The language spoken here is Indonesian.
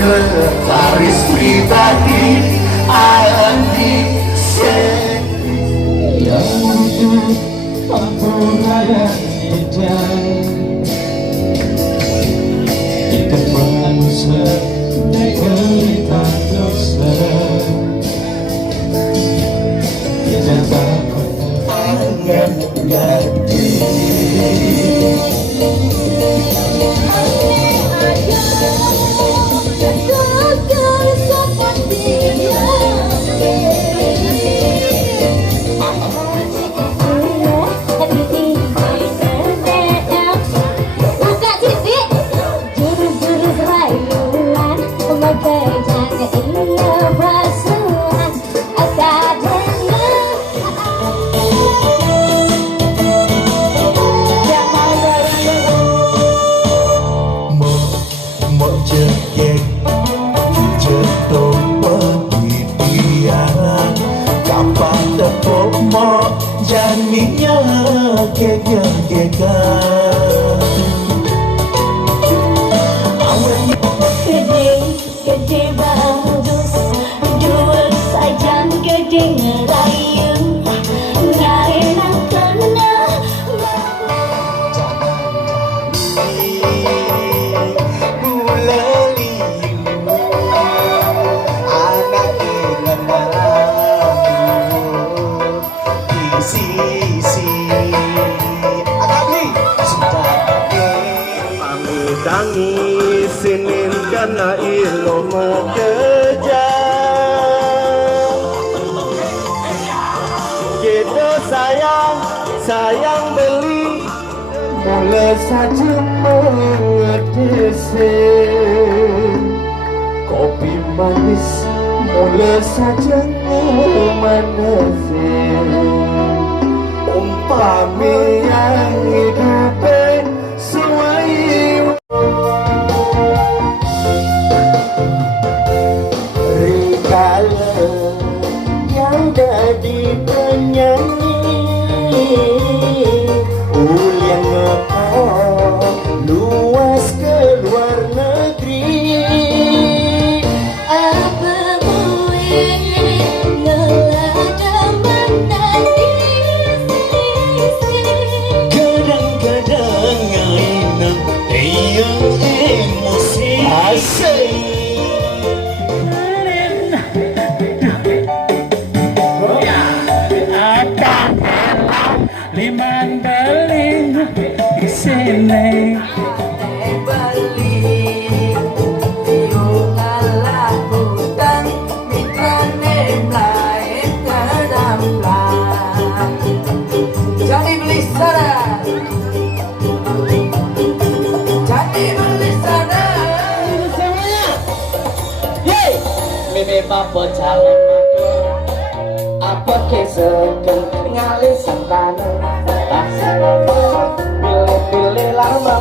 sekretaris pribadi Andi Sepi yang butuh ampunan kita bangsa negara dosa kita takut dengan ganti. Jadinya gede bagus, duit saja gede ngerayu, nggak enak kena tangis sinin karena ilo mengejar gitu sayang beli mulai saja mengedesi kopi manis mulai saja memanasi umpami yang hidupnya suai yang jadi penyanyi ulian ngekor luas ke luar negeri apa boleh ngelada menari Kadang-kadang ngainan yang emosi asik liman beling di sini jadi beli sana yeay mimi papa calon apa keseken ngalih santana pilih-pilih lama